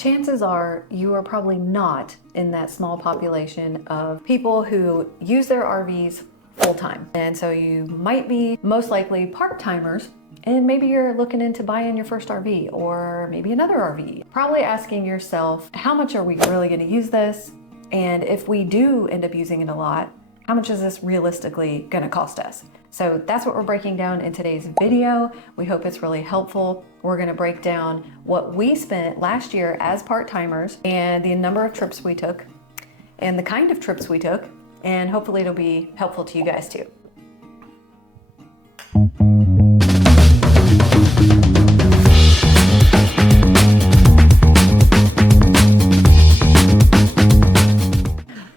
chances are you are probably not in that small population of people who use their RVs full time. And so you might be most likely part-timers, and maybe you're looking into buying your first RV or maybe another RV. Probably asking yourself, how much are we really going to use this? And if we do end up using it a lot, how much is this realistically going to cost us? So that's what we're breaking down in today's video. We hope it's really helpful. We're going to break down what we spent last year as part-timers and the number of trips we took and the kind of trips we took, and hopefully it'll be helpful to you guys too.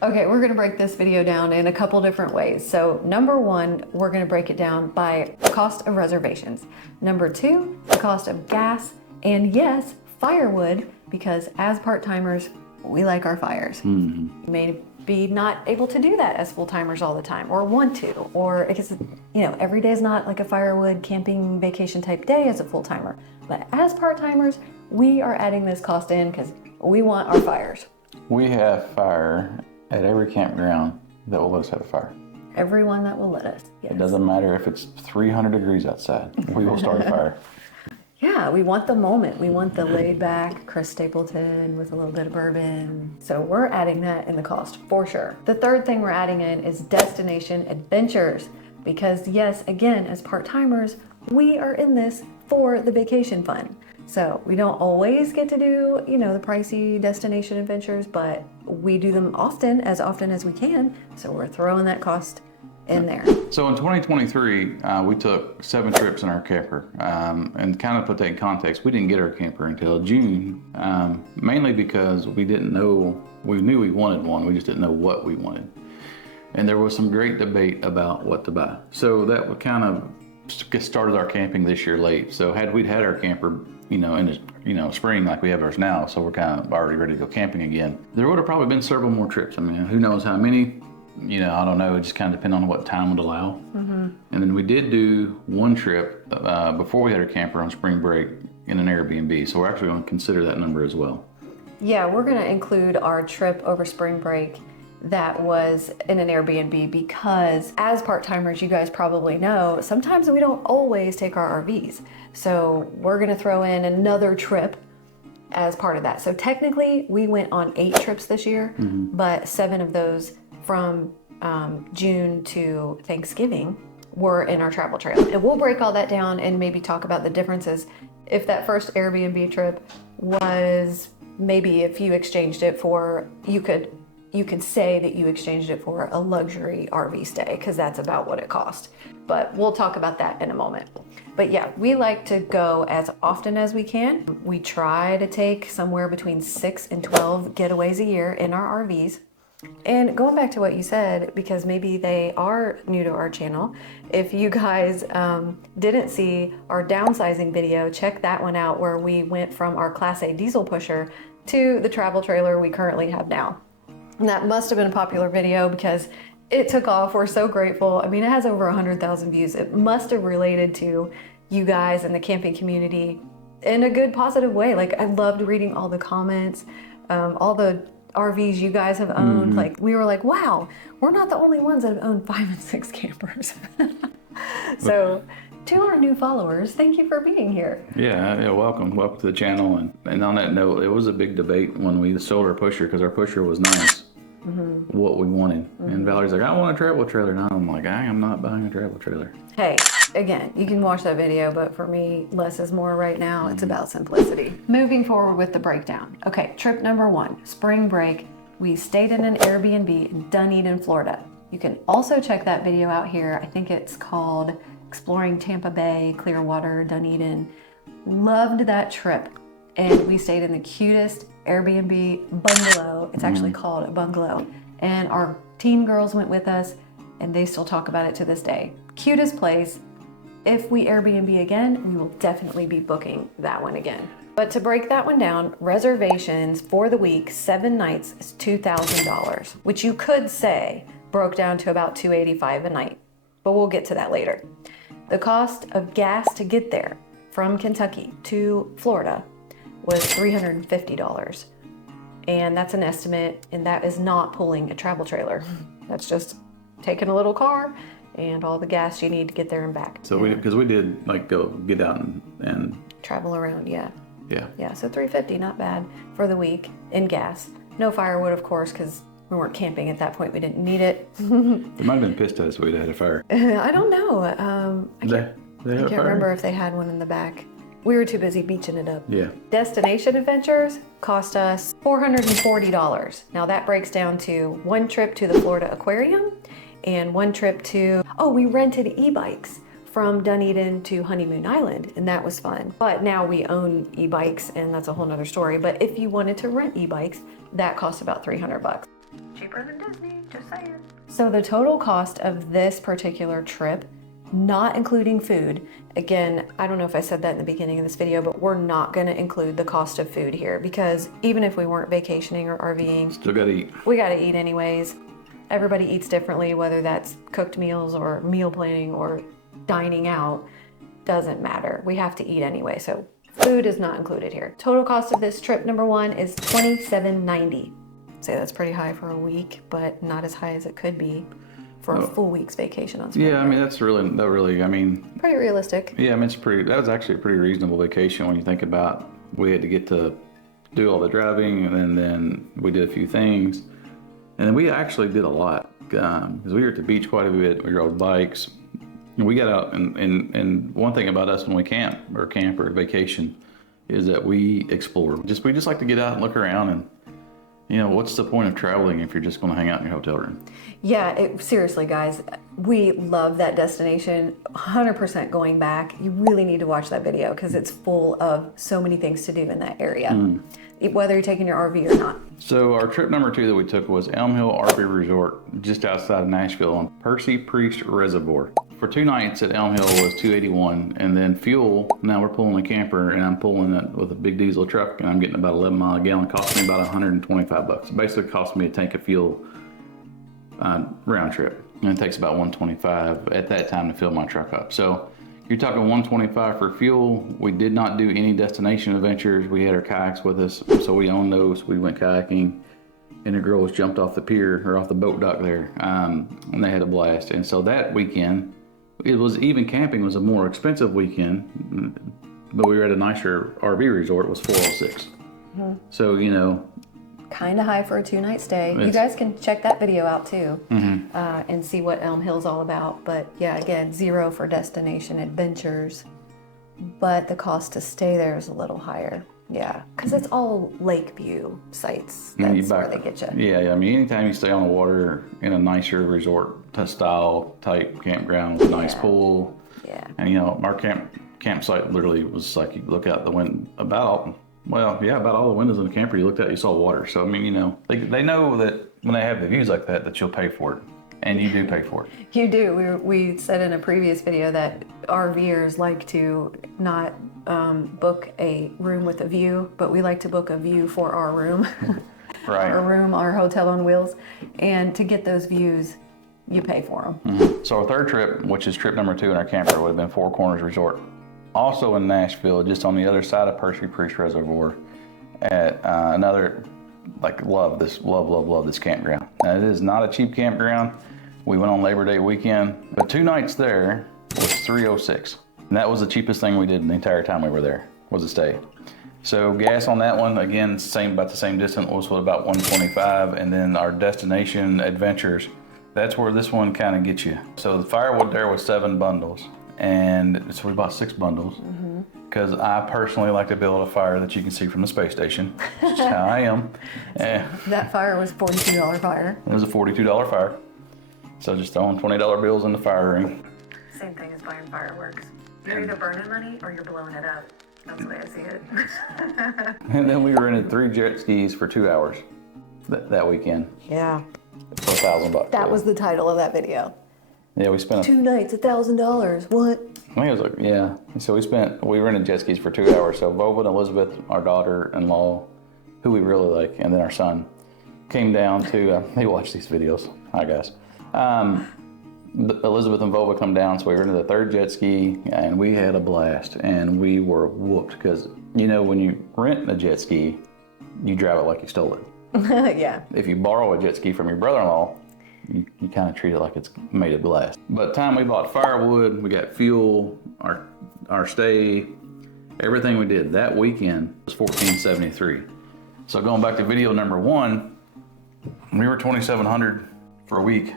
Okay, we're gonna break this video down in a couple different ways. So number one, we're gonna break it down by cost of reservations. Number two, the cost of gas, and yes, firewood, because as part-timers, we like our fires. You may be not able to do that as full-timers all the time, or want to, or because, you know, every day is not like a firewood camping vacation type day as a full-timer. But as part-timers, we are adding this cost in because we want our fires. We have fire at every campground that will let us have a fire. Everyone that will let us, yes. It doesn't matter if it's 300 degrees outside, we will start a fire. Yeah, we want the moment. We want the laid back Chris Stapleton with a little bit of bourbon. So we're adding that in the cost for sure. The third thing we're adding in is destination adventures. Because yes, again, as part-timers, we are in this for the vacation fun. So we don't always get to do, you know, the pricey destination adventures, but we do them often as we can. So we're throwing that cost in there. So in 2023, we took 7 trips in our camper. And kind of put that in context, we didn't get our camper until June, mainly because we didn't know, we knew we wanted one, we just didn't know what we wanted. And there was some great debate about what to buy. So that would kind of started our camping this year late. So had we had our camper, you know, in the, spring like we have ours now, so we're kind of already ready to go camping again, there would have probably been several more trips. I mean, who knows how many? You know, I don't know. It just kind of depends on what time would allow. And then we did do one trip before we had our camper on spring break in an Airbnb. So we're actually going to consider that number as well. Yeah, we're going to include our trip over spring break that was in an Airbnb because as part-timers, you guys probably know, sometimes we don't always take our RVs. So we're going to throw in another trip as part of that. So technically we went on 8 trips this year, but 7 of those from June to Thanksgiving were in our travel trailer. And we'll break all that down and maybe talk about the differences. If that first Airbnb trip was, maybe if you exchanged it for, you could say that you exchanged it for a luxury RV stay, because that's about what it cost. But we'll talk about that in a moment. But yeah, we like to go as often as we can. We try to take somewhere between 6 and 12 getaways a year in our RVs. And going back to what you said, because maybe they are new to our channel, if you guys didn't see our downsizing video, check that one out where we went from our Class A diesel pusher to the travel trailer we currently have now. And that must have been a popular video because it took off. We're so grateful. I mean, it has over 100,000 views. It must have related to you guys and the camping community in a good, positive way. Like, I loved reading all the comments, all the RVs you guys have owned. Like, we were like, wow, we're not the only ones that have owned 5 and 6 campers. So to our new followers, thank you for being here. Yeah, welcome to the channel. And on that note, it was a big debate when we sold our pusher, because our pusher was nice, what we wanted. And Valerie's like, I want a travel trailer. And I'm like, I am not buying a travel trailer. Hey, again, you can watch that video, but for me, less is more right now. It's about simplicity. Moving forward with the breakdown. Okay, trip number 1, spring break. We stayed in an Airbnb in Dunedin, Florida. You can also check that video out here. I think it's called Exploring Tampa Bay, Clearwater, Dunedin. Loved that trip. And we stayed in the cutest Airbnb bungalow. It's actually called a bungalow. And our teen girls went with us, and they still talk about it to this day. Cutest place. If we Airbnb again, we will definitely be booking that one again. But to break that one down, reservations for the week, 7 nights is $2,000, which you could say broke down to about $285 a night, but we'll get to that later. The cost of gas to get there from Kentucky to Florida was $350. And that's an estimate, and that is not pulling a travel trailer. That's just taking a little car and all the gas you need to get there and back. So because we did like go get out and travel around, yeah. Yeah. Yeah, so $350, not bad for the week in gas. No firewood, of course, because we weren't camping at that point. We didn't need it. They might have been pissed at us if we'd had a fire. I don't know. I can't remember if they had one in the back. We were too busy beaching it up. Yeah. Destination adventures cost us $440. Now that breaks down to one trip to the Florida Aquarium and one trip to, we rented e-bikes from Dunedin to Honeymoon Island, and that was fun. But now we own e-bikes, and that's a whole nother story. But if you wanted to rent e-bikes, that costs about $300. Cheaper than Disney, just saying. So the total cost of this particular trip, not including food, again, I don't know if I said that in the beginning of this video, but we're not gonna include the cost of food here because even if we weren't vacationing or RVing, still gotta eat. We gotta eat anyways. Everybody eats differently, whether that's cooked meals or meal planning or dining out, doesn't matter. We have to eat anyway, so food is not included here. Total cost of this trip, number one, is $27.90. Say that's pretty high for a week, but not as high as it could be for a full week's vacation on spring break. I mean, that's really, I mean... Pretty realistic. Yeah, I mean, that was actually a pretty reasonable vacation when you think about we had to get to do all the driving, and then we did a few things. And then we actually did a lot, because we were at the beach quite a bit, we rode bikes. We got out, and one thing about us when we camp or vacation is that we explore. We just like to get out and look around, and what's the point of traveling if you're just going to hang out in your hotel room? Yeah, seriously, guys, we love that destination. 100% going back. You really need to watch that video because it's full of so many things to do in that area, whether you're taking your RV or not. So our trip number 2 that we took was Elm Hill RV Resort, just outside of Nashville on Percy Priest Reservoir. For 2 nights at Elm Hill was $281, and then fuel, now we're pulling a camper and I'm pulling it with a big diesel truck and I'm getting about 11 miles a gallon. It cost me about $125. It basically cost me a tank of fuel round trip. And it takes about $125 at that time to fill my truck up. So you're talking $125 for fuel. We did not do any destination adventures. We had our kayaks with us, so we owned those. We went kayaking. And the girls jumped off the pier or off the boat dock there, and they had a blast. And so that weekend, even camping was a more expensive weekend, but we were at a nicer RV resort. It was $406. So kind of high for a 2-night stay. You guys can check that video out too, and see what Elm Hill's all about. But yeah, again, $0 for destination adventures, but the cost to stay there is a little higher. Yeah, because it's all lake view sites. That's where they get you. Yeah, I mean, anytime you stay on the water in a nicer resort style type campground with a nice pool. Yeah. And our campsite literally was like, you look out the window about all the windows in the camper you looked at, you saw water. So I mean, they know that when they have the views like that you'll pay for it. And you do pay for it. You do. We said in a previous video that RVers like to not book a room with a view, but we like to book a view for our room. Right. Our hotel on wheels. And to get those views, you pay for them. So our third trip, which is trip number 2 in our camper, would have been Four Corners Resort. Also in Nashville, just on the other side of Percy Priest Reservoir, at another, love this campground. Now, it is not a cheap campground. We went on Labor Day weekend, but 2 nights there was $306. And that was the cheapest thing we did the entire time we were there, was a stay. So gas on that one, again, about the same distance, was about $125. And then our destination adventures, that's where this one kind of gets you. So the firewood there was 7 bundles. And so we bought 6 bundles. Because I personally like to build a fire that you can see from the space station. That's just how I am. That fire was a $42 fire. It was a $42 fire. So just throwing $20 bills in the fire ring. Same thing as buying fireworks. You're either burning money or you're blowing it up. That's the way I see it. And then we rented 3 jet skis for 2 hours that weekend. Yeah. For $1,000. That was the title of that video. Yeah, we spent 2 nights, $1,000. What? I think it was So we rented jet skis for 2 hours. So Vova and Elizabeth, our daughter-in-law, who we really like, and then our son, came down to, they watch these videos. Hi guys. Elizabeth and Vova come down, so we rented the third jet ski, and we had a blast, and we were whooped because, you know, when you rent a jet ski, you drive it like you stole it. Yeah. If you borrow a jet ski from your brother-in-law, you kind of treat it like it's made of glass. By the time we bought firewood, we got fuel, our stay, everything we did that weekend was $1,473. So going back to video number 1, we were $2,700 for a week,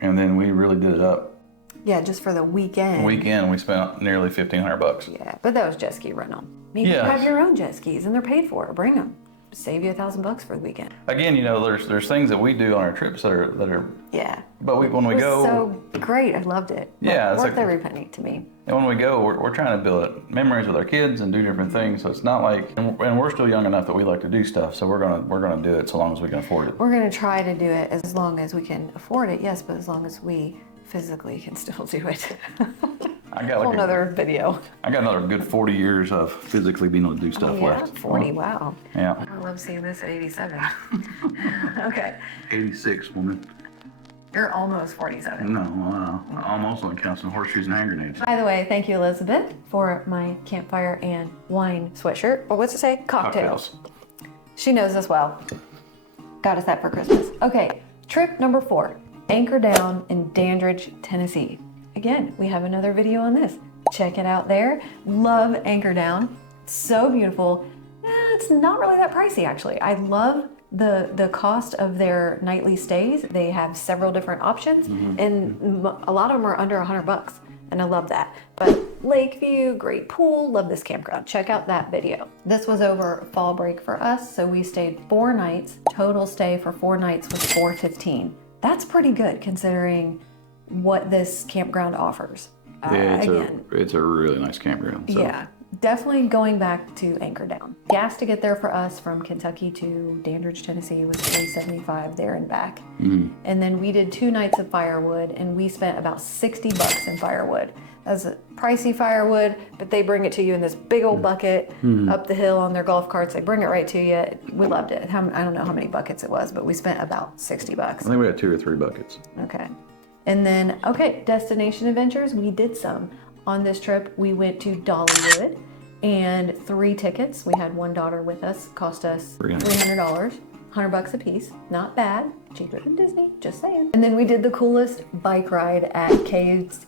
and then we really did it up. Yeah, just for the weekend. We spent nearly $1,500. Yeah, but that was jet ski rental. Maybe you have your own jet skis and they're paid for. Bring them. Save you $1,000 for the weekend. Again, you know, there's things that we do on our trips that are. Yeah. But when we go. So great, I loved it. Yeah, it's worth every penny to me. And when we go, we're trying to build memories with our kids and do different things. So it's not like, and we're still young enough that we like to do stuff. So we're gonna do it so long as we can afford it. We're gonna try to do it as long as we can afford it. Yes, but as long as we physically can still do it. I got like another video. I got another good 40 years of physically being able to do stuff left. 40, wow. Yeah. I love seeing this at 87. Okay. 86, woman. You're almost 47. No, almost only counts in horseshoes and hand grenades. By the way, thank you, Elizabeth, for my campfire and wine sweatshirt. Or what's it say? Cocktails. She knows us well. Got us that for Christmas. Okay, trip number 4. Anchor down in Dandridge, Tennessee. Again, we have another video on this. Check it out there. Love Anchor Down. So beautiful. It's not really that pricey, actually. I love the cost of their nightly stays. They have several different options, and a lot of them are under $100, and I love that. But Lakeview, great pool, love this campground. Check out that video. This was over fall break for us, so we stayed 4 nights. Total stay for 4 nights was $415. That's pretty good considering what this campground offers. Yeah, it's a really nice campground. So. Yeah, definitely going back to Anchor Down. Gas to get there for us from Kentucky to Dandridge, Tennessee was $375 there and back. And then we did 2 nights of firewood, and we spent about $60 in firewood. That's a pricey firewood, but they bring it to you in this big old bucket up the hill on their golf carts. They bring it right to you. We loved it. I don't know how many buckets it was, but we spent about $60. I think we had 2 or 3 buckets. Okay. And then, destination adventures, we did some. On this trip, we went to Dollywood, and 3 tickets. We had one daughter with us, cost us $300, $100 a piece. Not bad, cheaper than Disney, just saying. And then we did the coolest bike ride at Cades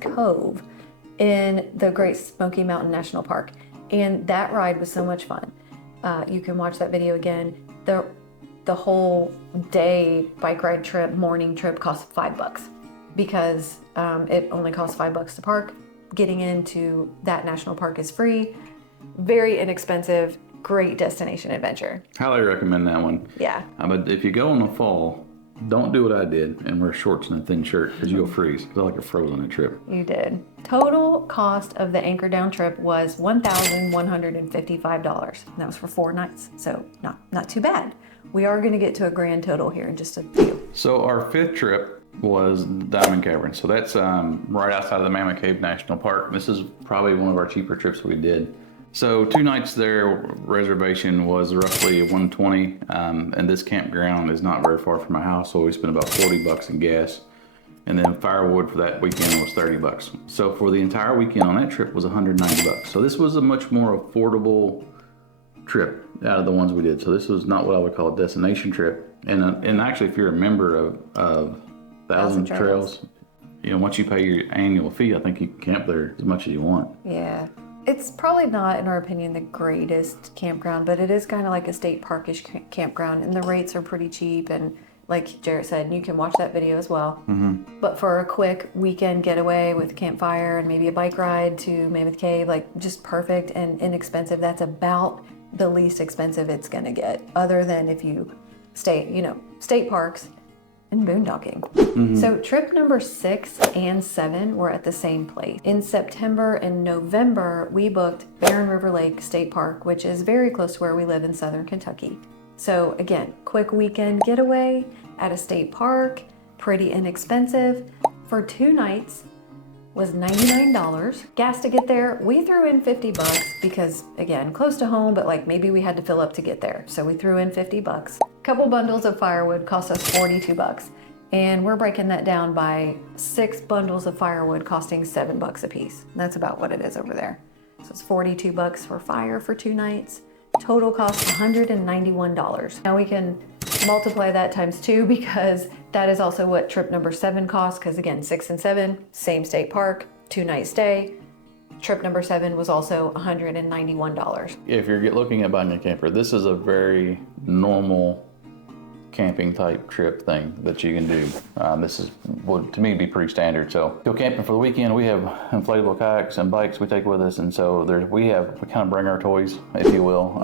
Cove in the Great Smoky Mountain National Park. And that ride was so much fun. You can watch that video again. The whole day bike ride trip, morning trip, cost $5 because it only costs $5 to park. Getting into that national park is free, very inexpensive, great destination adventure. Highly recommend that one. Yeah. But if you go in the fall, don't do what I did and wear shorts and a thin shirt because you'll freeze. I feel like you're frozen on a trip. You did. Total cost of the Anchor Down trip was $1,155. That was for 4 nights, so not too bad. We are going to get to a grand total here in just a few. So our 5th trip was Diamond Cavern. So that's right outside of the Mammoth Cave National Park. This is probably one of our cheaper trips we did. So 2 nights there, reservation was roughly $120, and this campground is not very far from my house, so we spent about $40 in gas. And then firewood for that weekend was $30. So for the entire weekend on that trip was $190. So this was a much more affordable trip out of the ones we did. So this was not what I would call a destination trip. And actually, if you're a member of Thousand Trails, you know, once you pay your annual fee, I think you can camp there as much as you want. Yeah. It's probably not, in our opinion, the greatest campground, but it is kind of like a state parkish campground, and the rates are pretty cheap. And like Jarrett said, you can watch that video as well. But for a quick weekend getaway with campfire and maybe a bike ride to Mammoth Cave, like just perfect and inexpensive, that's about the least expensive it's gonna get, other than if you stay, state parks and boondocking. So trip number 6 and 7 were at the same place. In September and November, we booked Barren River Lake State Park, which is very close to where we live in southern Kentucky. So again, quick weekend getaway at a state park, pretty inexpensive. For 2 nights was $99. Gas to get there, we threw in $50 because again, close to home, but like maybe we had to fill up to get there. So we threw in $50. Couple bundles of firewood cost us $42. And we're breaking that down by 6 bundles of firewood costing $7 a piece. That's about what it is over there. So it's $42 for fire for 2 nights. Total cost $191. Now we can multiply that times 2 because that is also what trip number 7 costs, because again, 6 and 7, same state park, 2-night stay. Trip number 7 was also $191. If you're looking at buying a camper, this is a very normal camping type trip thing that you can do. This would to me be pretty standard. So go camping for the weekend. We have inflatable kayaks and bikes we take with us, and so we kind of bring our toys, if you will,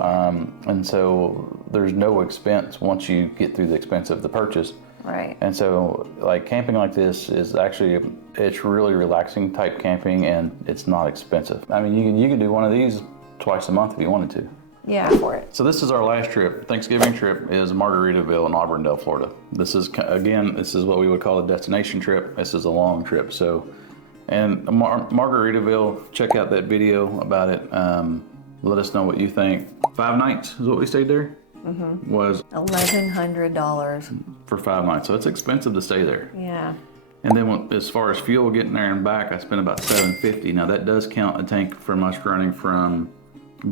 and so there's no expense once you get through the expense of the purchase. Right. And so like camping like this is actually, it's really relaxing type camping, and it's not expensive. I mean, you can do one of these twice a month if you wanted to. Yeah, for it. So this is our last trip. Thanksgiving trip is Margaritaville in Auburndale, Florida. This is what we would call a destination trip. This is a long trip. So, and Margaritaville, check out that video about it. Let us know what you think. 5 nights is what we stayed there. Mm-hmm. Was $1,100 for 5 nights. So it's expensive to stay there. Yeah. And then as far as fuel getting there and back, I spent about $750. Now that does count a tank from us running from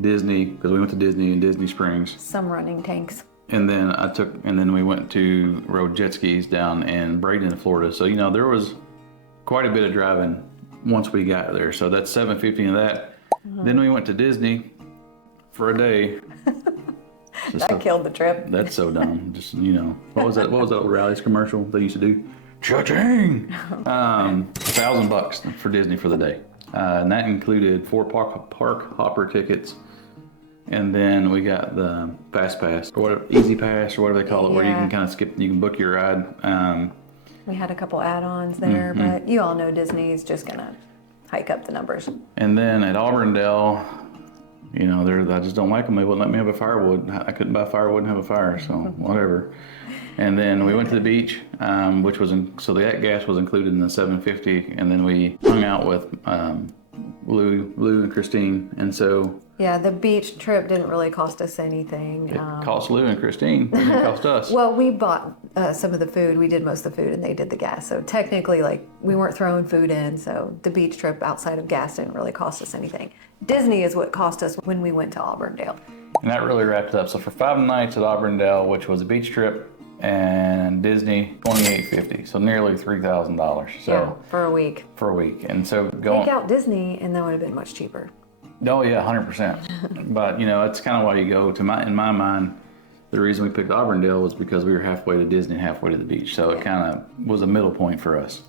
Disney, because we went to Disney and Disney Springs. Some running tanks. And then we went to rode jet skis down in Braden, Florida. So, there was quite a bit of driving once we got there. So that's $750 of that. Mm-hmm. Then we went to Disney for a day. That killed the trip. That's so dumb. Just, what was that old Rally's commercial they used to do? Cha-ching! $1,000 for Disney for the day. And that included 4 park hopper tickets. And then we got the fast pass, or whatever, easy pass, or whatever they call it, where you can kind of you can book your ride. We had a couple add-ons there, but you all know Disney's just gonna hike up the numbers. And then at Auburndale, I just don't like them. They wouldn't let me have a firewood. I couldn't buy firewood and have a fire, so whatever. And then we went to the beach, which was so the gas was included in the $750, and then we hung out with Lou and Christine, and so. Yeah, the beach trip didn't really cost us anything. It cost Lou and Christine. It didn't cost us. Well, we bought some of the food. We did most of the food, and they did the gas. So technically, we weren't throwing food in. So the beach trip outside of gas didn't really cost us anything. Disney is what cost us when we went to Auburndale. And that really wrapped it up. So for 5 nights at Auburndale, which was a beach trip, and Disney, $2,850, so nearly $3,000. So yeah, for a week. And so take out Disney, and that would have been much cheaper. Oh yeah, 100%. But it's kind of why you go to in my mind, the reason we picked Auburndale was because we were halfway to Disney and halfway to the beach. So it kind of was a middle point for us.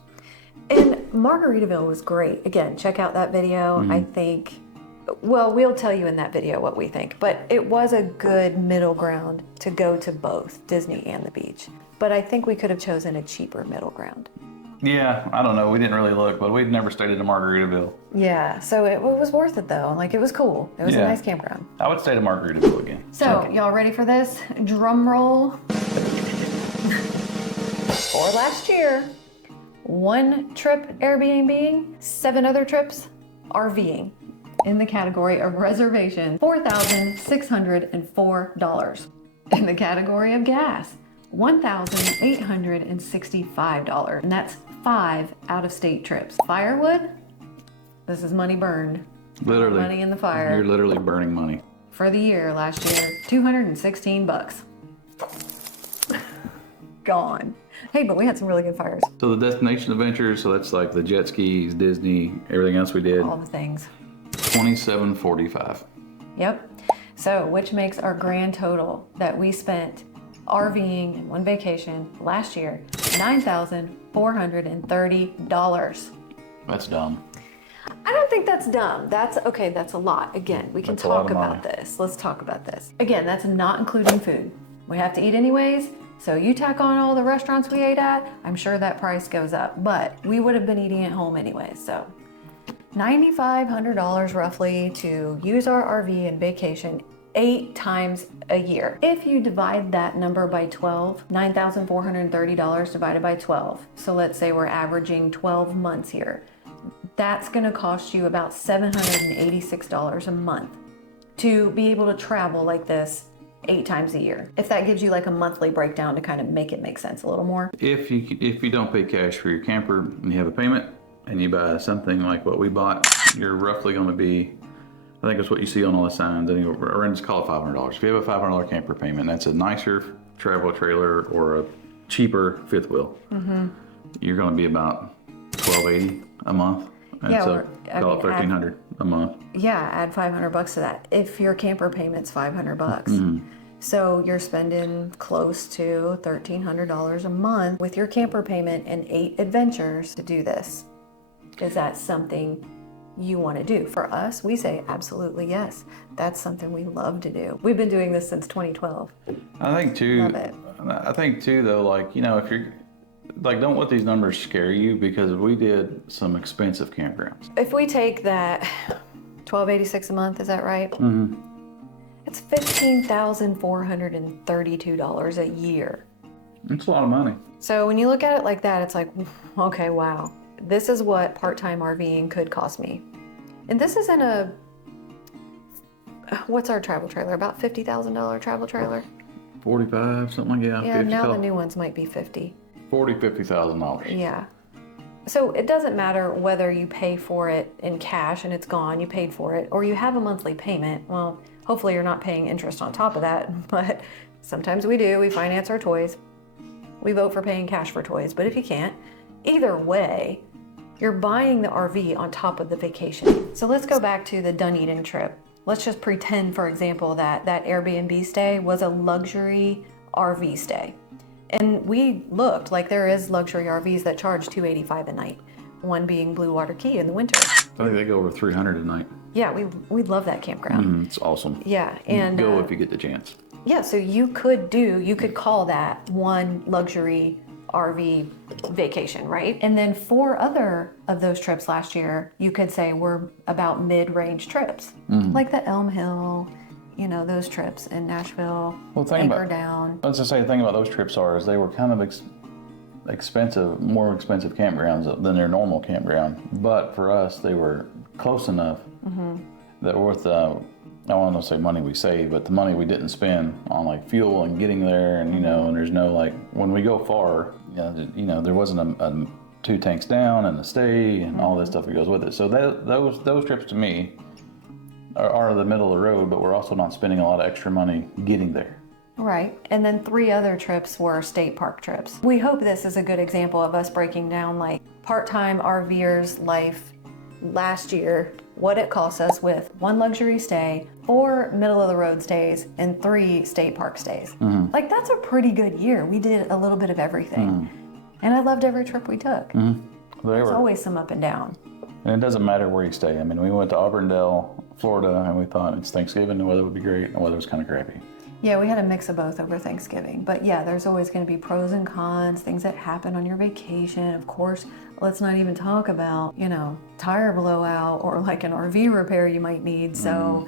And Margaritaville was great. Again, check out that video. I think, we'll tell you in that video what we think, but it was a good middle ground to go to both Disney and the beach. But I think we could have chosen a cheaper middle ground. Yeah, I don't know. We didn't really look, but we'd never stayed at a Margaritaville. Yeah, so it was worth it though. It was cool. It was a nice campground. I would stay to Margaritaville again. So, y'all ready for this? Drum roll. For last year, 1 trip Airbnb, 7 other trips RVing. In the category of reservation, $4,604. In the category of gas, $1,865, and that's 5 out-of-state trips. Firewood, this is money burned. Literally. Money in the fire. You're literally burning money. For the year, last year, $216. Gone. Hey, but we had some really good fires. So the destination adventures, so that's like the jet skis, Disney, everything else we did. All the things. $2,745. Yep. So, which makes our grand total that we spent RVing in one vacation last year, $9,430. That's dumb. I don't think that's dumb. That's a lot. Again, we can talk about this. Let's talk about this. Again, that's not including food. We have to eat anyways, so you tack on all the restaurants we ate at, I'm sure that price goes up, but we would have been eating at home anyways, so. $9,500 roughly to use our RV and vacation 8 times a year. If you divide that number by 12, $9,430 divided by 12. So let's say we're averaging 12 months here. That's gonna cost you about $786 a month to be able to travel like this 8 times a year. If that gives you like a monthly breakdown to kind of make it make sense a little more. If you don't pay cash for your camper and you have a payment and you buy something like what we bought, you're roughly going to be, I think it's what you see on all the signs, around, just call it $500. If you have a $500 camper payment, that's a nicer travel trailer or a cheaper fifth wheel. You're going to be about $1,280 a month. And Yeah, so call it $1,300 a month. Yeah, add $500 to that. If your camper payment's $500. So you're spending close to $1,300 a month with your camper payment and 8 adventures to do this. Is that something you want to do? For us, we say absolutely yes. That's something we love to do. We've been doing this since 2012. I think too. Love it. I think too, though, like, you know, if you're like, don't let these numbers scare you, because we did some expensive campgrounds. If we take that $1,286 a month, is that right? It's $15,432 a year. It's a lot of money. So when you look at it like that, it's like, okay, wow. This is what part-time RVing could cost me. And this isn't a, what's our travel trailer? About $50,000 travel trailer? 45, something like that. Yeah, now the new ones might be 50. $50,000. Yeah. So it doesn't matter whether you pay for it in cash and it's gone, you paid for it, or you have a monthly payment. Well, hopefully you're not paying interest on top of that, but sometimes we do. We finance our toys. We vote for paying cash for toys, but if you can't, either way, you're buying the RV on top of the vacation. So let's go back to the Dunedin trip. Let's just pretend, for example, that that Airbnb stay was a luxury RV stay. And we looked, like there is luxury RVs that charge $285 a night, one being Blue Water Key in the winter. I think they go over $300 a night. Yeah, we love that campground. It's awesome. Yeah, and go if you get the chance. Yeah, so you could call that one luxury RV vacation, right? And then 4 other of those trips last year, you could say were about mid-range trips, like the Elm Hill, you know, those trips in Nashville, Anchor Down. Let's just say the thing about those trips is they were kind of expensive, more expensive campgrounds than their normal campground. But for us, they were close enough that worth I don't want to say money we saved, but the money we didn't spend on like fuel and getting there, and you know, and there's no like when we go far, you know, there wasn't a 2 tanks down and the stay and all this stuff that goes with it. So those trips to me are the middle of the road, but we're also not spending a lot of extra money getting there. Right, and then 3 other trips were state park trips. We hope this is a good example of us breaking down like part-time RVers' life last year, what it cost us with 1 luxury stay, 4 middle-of-the-road stays, and 3 state park stays. Like, that's a pretty good year. We did a little bit of everything. And I loved every trip we took. There's always some up and down. And it doesn't matter where you stay. I mean, we went to Auburndale, Florida, and we thought it's Thanksgiving, the weather would be great, and the weather was kind of crappy. Yeah, we had a mix of both over Thanksgiving. But yeah, there's always going to be pros and cons, things that happen on your vacation. Of course, let's not even talk about, you know, tire blowout or like an RV repair you might need. So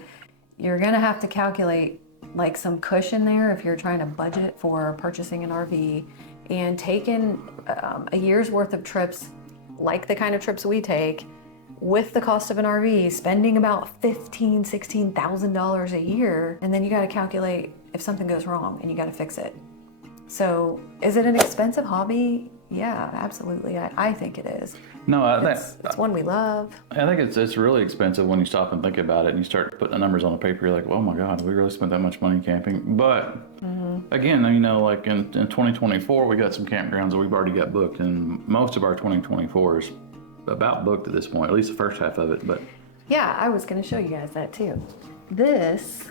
you're going to have to calculate like some cushion there if you're trying to budget for purchasing an RV, and taking a year's worth of trips, like the kind of trips we take, with the cost of an RV, spending about $15,000, $16,000 a year, and then you got to calculate if something goes wrong and you got to fix it. So is it an expensive hobby? Yeah, absolutely. I think it is. No, it's one we love. I think it's really expensive when you stop and think about it and you start putting the numbers on the paper. You're like, oh my God, we really spent that much money camping. But again, you know, like in 2024, we got some campgrounds that we've already got booked, and most of our 2024 is about booked at this point, at least the first half of it. But yeah, I was going to show you guys that too. This,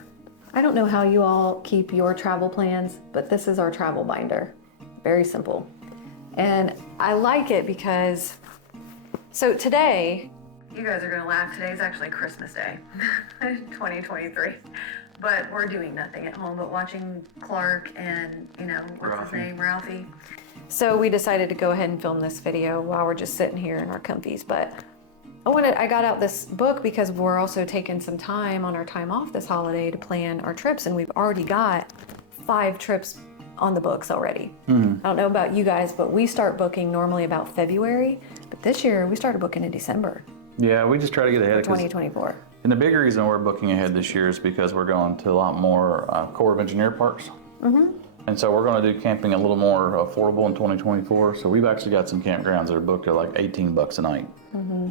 I don't know how you all keep your travel plans, but this is our travel binder. Very simple. And I like it because, so today, you guys are going to laugh, today is actually Christmas Day, 2023. But we're doing nothing at home but watching Clark and, you know, what's his name, Ralphie. So we decided to go ahead and film this video while we're just sitting here in our comfies. But I got out this book because we're also taking some time on our time off this holiday to plan our trips, and we've already got 5 trips on the books already. I don't know about you guys, but we start booking normally about February, but this year we started booking in December. Yeah, we just try to get ahead of 2024. And the big reason we're booking ahead this year is because we're going to a lot more Corps of Engineer parks. And so we're going to do camping a little more affordable in 2024. So we've actually got some campgrounds that are booked at like $18 a night.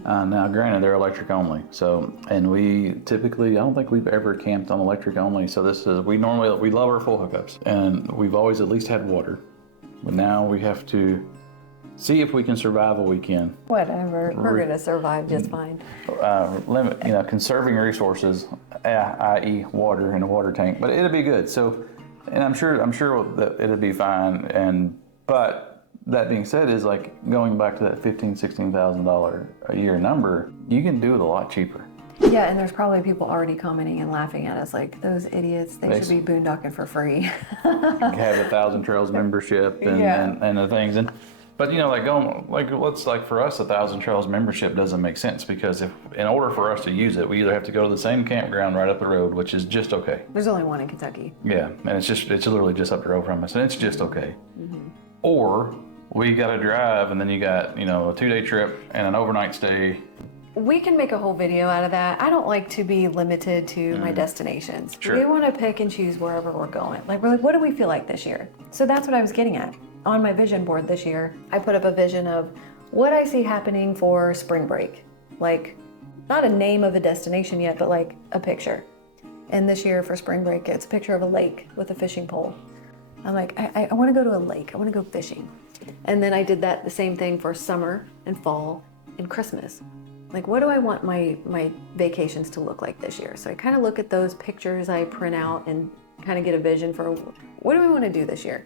Now, granted, they're electric only. So, and we typically, I don't think we've ever camped on electric only. So this is, we love our full hookups, and we've always at least had water. But now we have to see if we can survive a weekend. Whatever, we're gonna survive just fine. Conserving resources, i.e. water in a water tank, but it'll be good. So, and I'm sure that it'll be fine. But that being said, is like going back to that $16,000 a year number, you can do it a lot cheaper. Yeah, and there's probably people already commenting and laughing at us like, those idiots, they should be boondocking for free. Have a 1,000 Trails membership and the things. But for us, 1,000 Trails membership doesn't make sense, because in order for us to use it, we either have to go to the same campground right up the road, which is just okay. There's only one in Kentucky. Yeah, and it's literally just up the road from us, and it's just okay. Or we got to drive, and then you got, a 2-day trip and an overnight stay. We can make a whole video out of that. I don't like to be limited to my destinations. Sure. We want to pick and choose wherever we're going. We're like, what do we feel like this year? So that's what I was getting at. On my vision board this year, I put up a vision of what I see happening for spring break. Like, not a name of a destination yet, but like a picture. And this year for spring break, it's a picture of a lake with a fishing pole. I'm like, I want to go to a lake. I want to go fishing. And then I did the same thing for summer and fall and Christmas. Like, what do I want my vacations to look like this year? So I kind of look at those pictures I print out and kind of get a vision for what do we want to do this year?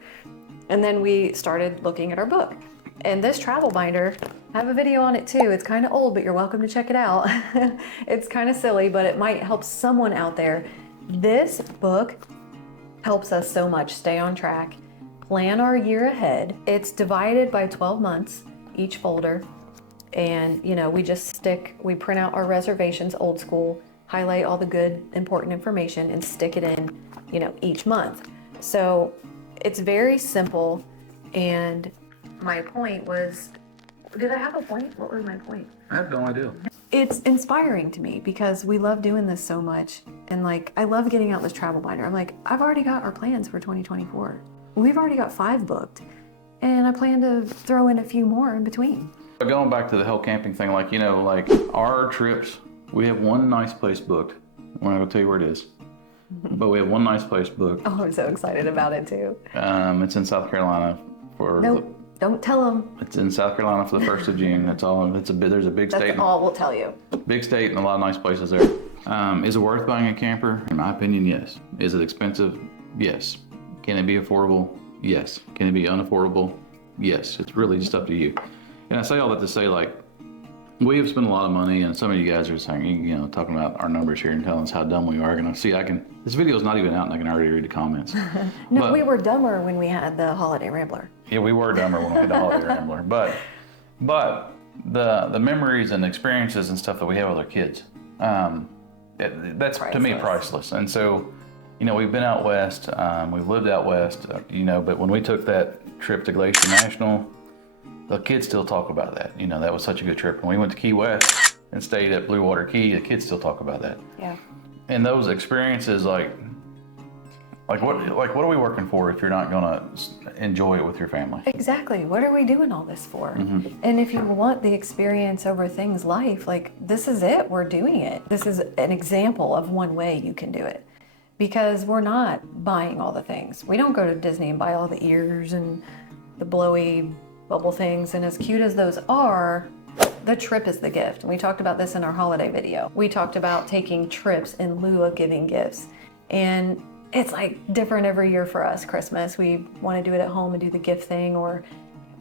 And then we started looking at our book. And this travel binder, I have a video on it too. It's kind of old, but you're welcome to check it out. It's kind of silly, but it might help someone out there. This book helps us so much stay on track, plan our year ahead. It's divided by 12 months, each folder. And, we print out our reservations old school, highlight all the good, important information, and stick it in, each month. So it's very simple. And my point was, did I have a point? What was my point? I have no idea. It's inspiring to me because we love doing this so much. And I love getting out this travel binder. I'm like, I've already got our plans for 2024. We've already got 5 booked. And I plan to throw in a few more in between. Going back to the whole camping thing, our trips, we have one nice place booked. I'm not going to tell you where it is, but we have one nice place booked. Oh, I'm so excited about it too. It's in South Carolina Nope, don't tell them. It's in South Carolina for the 1st of June. That's all. There's a big state. That's all we'll tell you. Big state and a lot of nice places there. Is it worth buying a camper? In my opinion, yes. Is it expensive? Yes. Can it be affordable? Yes. Can it be unaffordable? Yes. It's really just up to you. And I say all that to say, we have spent a lot of money, and some of you guys are saying, talking about our numbers here and telling us how dumb we are. This video is not even out, and I can already read the comments. No, we were dumber when we had the Holiday Rambler. Yeah, we were dumber when we had the Holiday Rambler. But the memories and experiences and stuff that we have with our kids, that's priceless. To me priceless. And so, we've been out west, we've lived out west, but when we took that trip to Glacier National, the kids still talk about that. That was such a good trip. When we went to Key West and stayed at Blue Water Key, the kids still talk about that. Yeah. And those experiences, what are we working for if you're not gonna enjoy it with your family? Exactly. What are we doing all this for? And if you want the experience over things life, this is it. We're doing it. This is an example of one way you can do it. Because we're not buying all the things. We don't go to Disney and buy all the ears and the blowy bubble things, and as cute as those are, the trip is the gift. And we talked about this in our holiday video. We talked about taking trips in lieu of giving gifts. And it's different every year for us. Christmas, we want to do it at home and do the gift thing, or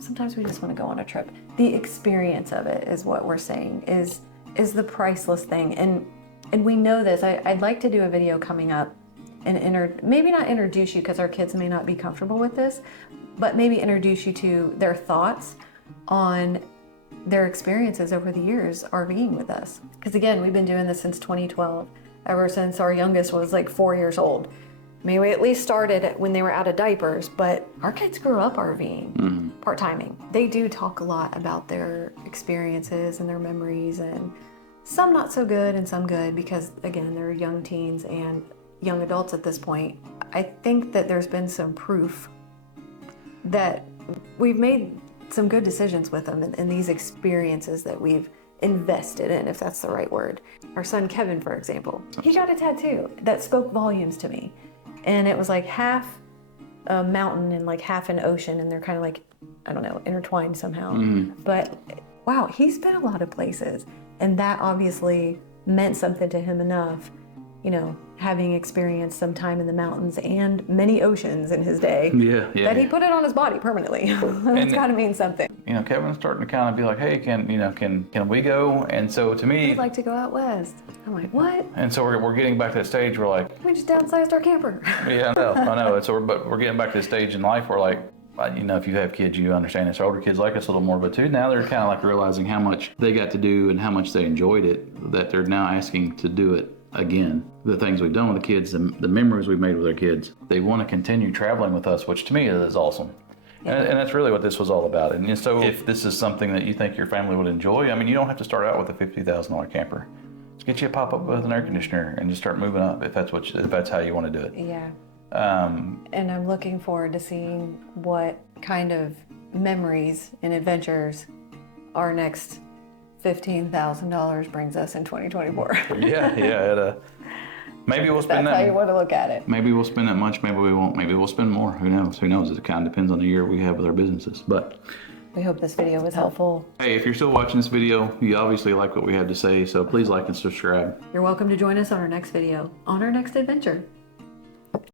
sometimes we just want to go on a trip. The experience of it is what we're saying is the priceless thing. And we know this. I'd like to do a video coming up and maybe not introduce you, because our kids may not be comfortable with this, but maybe introduce you to their thoughts on their experiences over the years RVing with us. Because again, we've been doing this since 2012, ever since our youngest was 4 years old. I mean, we at least started when they were out of diapers, but our kids grew up RVing, part-timing. They do talk a lot about their experiences and their memories, and Some not so good and some good because, again, they're young teens and young adults at this point. I think that there's been some proof that we've made some good decisions with them and these experiences that we've invested in, if that's the right word. Our son Kevin, for example, he got a tattoo that spoke volumes to me. And it was like half a mountain and like half an ocean, and they're kind of like, I don't know, intertwined somehow. But wow, he's been a lot of places. And that obviously meant something to him enough, you know, having experienced some time in the mountains and many oceans in his day, that he put it on his body permanently. That's got to mean something. You know, Kevin's starting to kind of be like, hey, can we go? And so to me, He'd like to go out west. I'm like, what? and so we're getting back to that stage where like, We just downsized our camper. yeah, I know. And so but we're getting back to the stage in life where like, you know, if you have kids, you understand this. Older kids like us a little more, but too, now they're kind of like realizing how much they got to do and how much they enjoyed it, that they're now asking to do it again. The things we've done with the kids, the memories we've made with our kids, they want to continue traveling with us, which to me is awesome. And that's really what this was all about. And so if this is something that you think your family would enjoy, I mean, you don't have to start out with a $50,000 camper. Just get you a pop-up with an air conditioner and just start moving up if that's how you want to do it. Yeah. And I'm looking forward to seeing what kind of memories and adventures our next $15,000 brings us in 2024. Yeah. Maybe we'll spend That's how you want to look at it. Maybe we'll spend that much. Maybe we won't. Maybe we'll spend more. Who knows? It kind of depends on the year we have with our businesses. But we hope this video was helpful. Hey, if you're still watching this video, you obviously like what we had to say. So please like and subscribe. You're welcome to join us on our next video, on our next adventure.